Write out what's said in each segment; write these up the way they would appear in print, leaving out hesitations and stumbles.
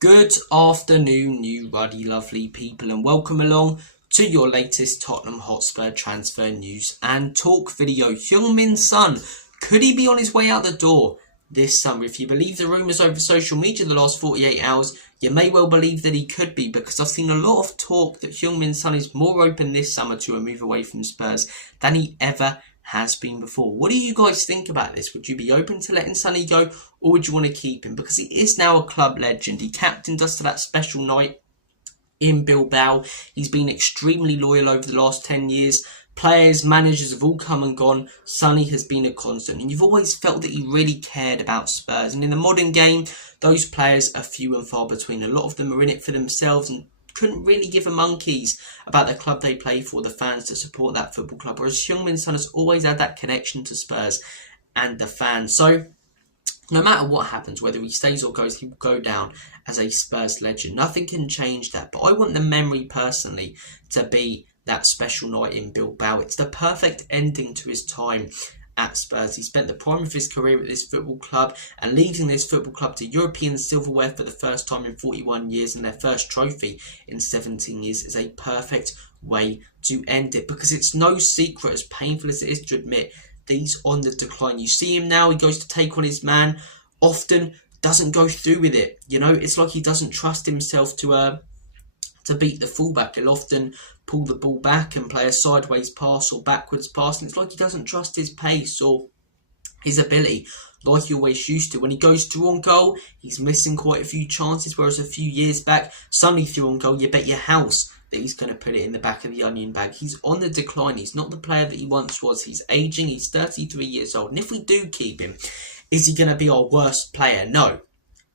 Good afternoon, you ruddy lovely people, and welcome along to your latest Tottenham Hotspur transfer news and talk video. Heung Min Son, could he be on his way out the door this summer? If you believe the rumours over social media the last 48 hours, you may well believe that he could be, because I've seen a lot of talk that Heung Min Son is more open this summer to a move away from Spurs than he ever has been before. What do you guys think about this? Would you be open to letting Sonny go, or would you want to keep him? Because he is now a club legend. He captained us to that special night in Bilbao. He's been extremely loyal over the last 10 years. Players, managers have all come and gone. Sonny has been a constant, and you've always felt that he really cared about Spurs. And in the modern game, those players are few and far between. A lot of them are in it for themselves and couldn't really give a monkeys about the club they play for, the fans that support that football club. Whereas Heung Min Son has always had that connection to Spurs and the fans. So no matter what happens, whether he stays or goes, he will go down as a Spurs legend. Nothing can change that. But I want the memory personally to be that special night in Bilbao. It's the perfect ending to his time at Spurs. He spent the prime of his career at this football club, and leading this football club to European silverware for the first time in 41 years and their first trophy in 17 years is a perfect way to end it, because it's no secret, as painful as it is to admit, that he's on the decline. You see him now, he goes to take on his man, often doesn't go through with it. You know, it's like he doesn't trust himself to beat the fullback. He'll often pull the ball back and play a sideways pass or backwards pass, and it's like he doesn't trust his pace or his ability like he always used to. When he goes through on goal, he's missing quite a few chances, whereas a few years back, Sonny through on goal, you bet your house that he's going to put it in the back of the onion bag. He's on the decline. He's not the player that he once was. He's ageing. He's 33 years old. And if we do keep him, is he going to be our worst player? No,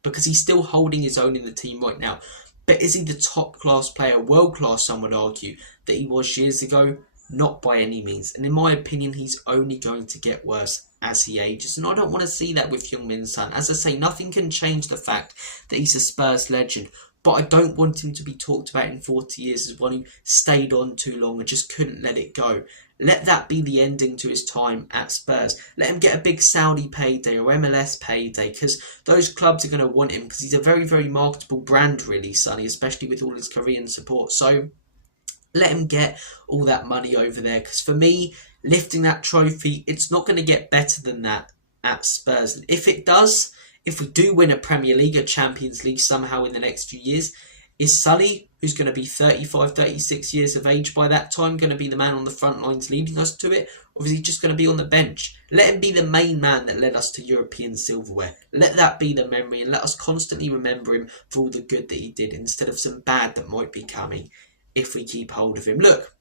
because he's still holding his own in the team right now. But is he the top-class player, world-class, some would argue, that he was years ago? Not by any means. And in my opinion, he's only going to get worse as he ages. And I don't want to see that with Heung Min Son. As I say, nothing can change the fact that he's a Spurs legend. But I don't want him to be talked about in 40 years as one who stayed on too long and just couldn't let it go. Let that be the ending to his time at Spurs. Let him get a big Saudi payday or MLS payday, because those clubs are going to want him, because he's a very, very marketable brand, really, Sonny, especially with all his Korean support. So let him get all that money over there, because for me, lifting that trophy, it's not going to get better than that at Spurs. And if it does, if we do win a Premier League, a Champions League somehow in the next few years, is Sonny, who's going to be 35, 36 years of age by that time, going to be the man on the front lines leading us to it? Or is he just going to be on the bench? Let him be the main man that led us to European silverware. Let that be the memory, and let us constantly remember him for all the good that he did, instead of some bad that might be coming if we keep hold of him. Look,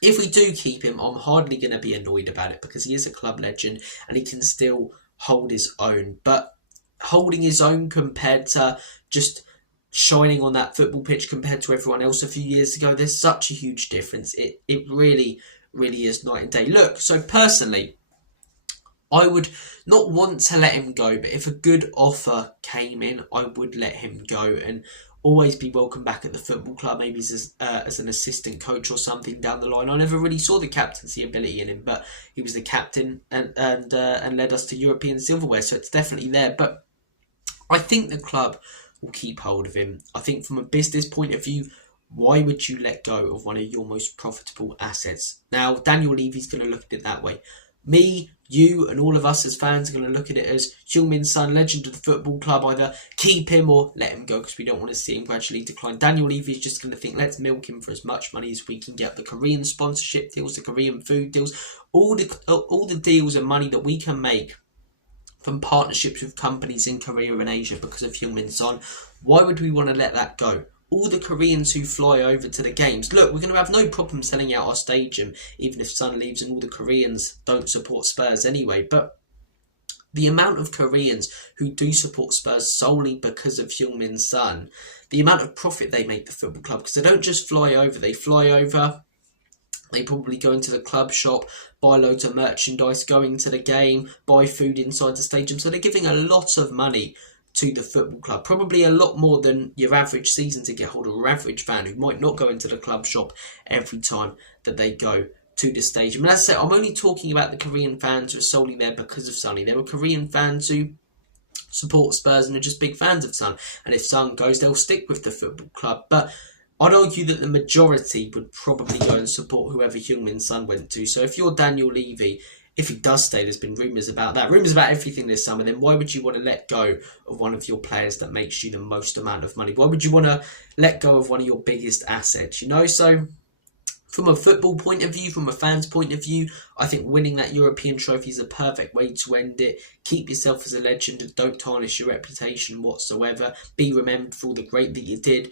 if we do keep him, I'm hardly going to be annoyed about it, because he is a club legend and he can still hold his own. But holding his own compared to just shining on that football pitch compared to everyone else a few years ago, there's such a huge difference. It really, really is night and day. Look, so personally, I would not want to let him go, but if a good offer came in, I would let him go and always be welcome back at the football club, maybe as an assistant coach or something down the line. I never really saw the captaincy ability in him, but he was the captain and led us to European silverware, so it's definitely there. But I think the club will keep hold of him. I think from a business point of view, why would you let go of one of your most profitable assets? Now, Daniel Levy's going to look at it that way. Me, you, and all of us as fans are going to look at it as Heung Min Son, legend of the football club, either keep him or let him go, because we don't want to see him gradually decline. Daniel Levy is just going to think, let's milk him for as much money as we can get. The Korean sponsorship deals, the Korean food deals, all the deals and money that we can make from partnerships with companies in Korea and Asia because of Heung Min Son. Why would we want to let that go? All the Koreans who fly over to the games, look, we're going to have no problem selling out our stadium, even if Son leaves and all the Koreans don't support Spurs anyway. But the amount of Koreans who do support Spurs solely because of Heung Min Son, the amount of profit they make the football club, because they don't just fly over, they fly over, they probably go into the club shop, buy loads of merchandise, go into the game, buy food inside the stadium. So they're giving a lot of money to the football club, probably a lot more than your average season ticket holder or average fan who might not go into the club shop every time that they go to the stadium. And as I say, I'm only talking about the Korean fans who are solely there because of Sonny. There were Korean fans who support Spurs and are just big fans of Son. And if Son goes, they'll stick with the football club. But I'd argue that the majority would probably go and support whoever Heung Min Son went to. So if you're Daniel Levy, if he does stay, there's been rumours about that. Rumours about everything this summer. Then why would you want to let go of one of your players that makes you the most amount of money? Why would you want to let go of one of your biggest assets? You know, so from a football point of view, from a fan's point of view, I think winning that European trophy is a perfect way to end it. Keep yourself as a legend and don't tarnish your reputation whatsoever. Be remembered for all the great that you did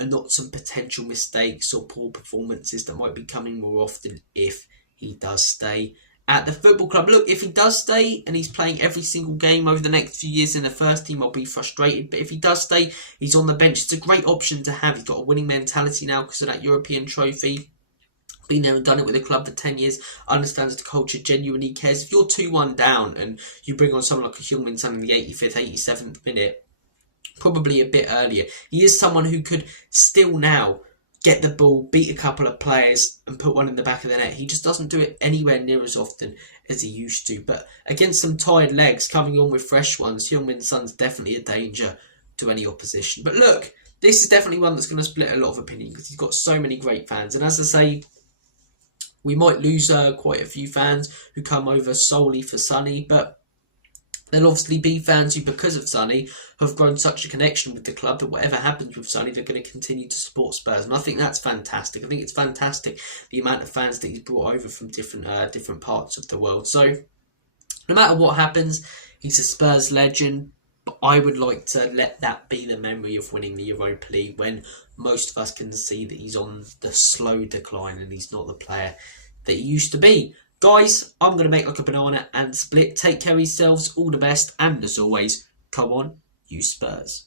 and not some potential mistakes or poor performances that might be coming more often if he does stay at the football club. Look, if he does stay and he's playing every single game over the next few years in the first team, I'll be frustrated. But if he does stay, he's on the bench. It's a great option to have. He's got a winning mentality now because of that European trophy. Been there and done it with the club for 10 years, understands the culture, genuinely cares. If you're 2-1 down and you bring on someone like a Heung Min Son in the 85th, 87th minute, probably a bit earlier, he is someone who could still now get the ball, beat a couple of players and put one in the back of the net. He just doesn't do it anywhere near as often as he used to. But against some tired legs coming on with fresh ones, Heung Min Son's definitely a danger to any opposition. But look, this is definitely one that's going to split a lot of opinion because he's got so many great fans. And as I say, we might lose quite a few fans who come over solely for Sonny, but there'll obviously be fans who, because of Sonny, have grown such a connection with the club that whatever happens with Sonny, they're going to continue to support Spurs. And I think that's fantastic. I think it's fantastic the amount of fans that he's brought over from different parts of the world. So no matter what happens, he's a Spurs legend. But I would like to let that be the memory of winning the Europa League when most of us can see that he's on the slow decline and he's not the player that he used to be. Guys, I'm going to make like a banana and split. Take care of yourselves. All the best. And as always, come on, you Spurs.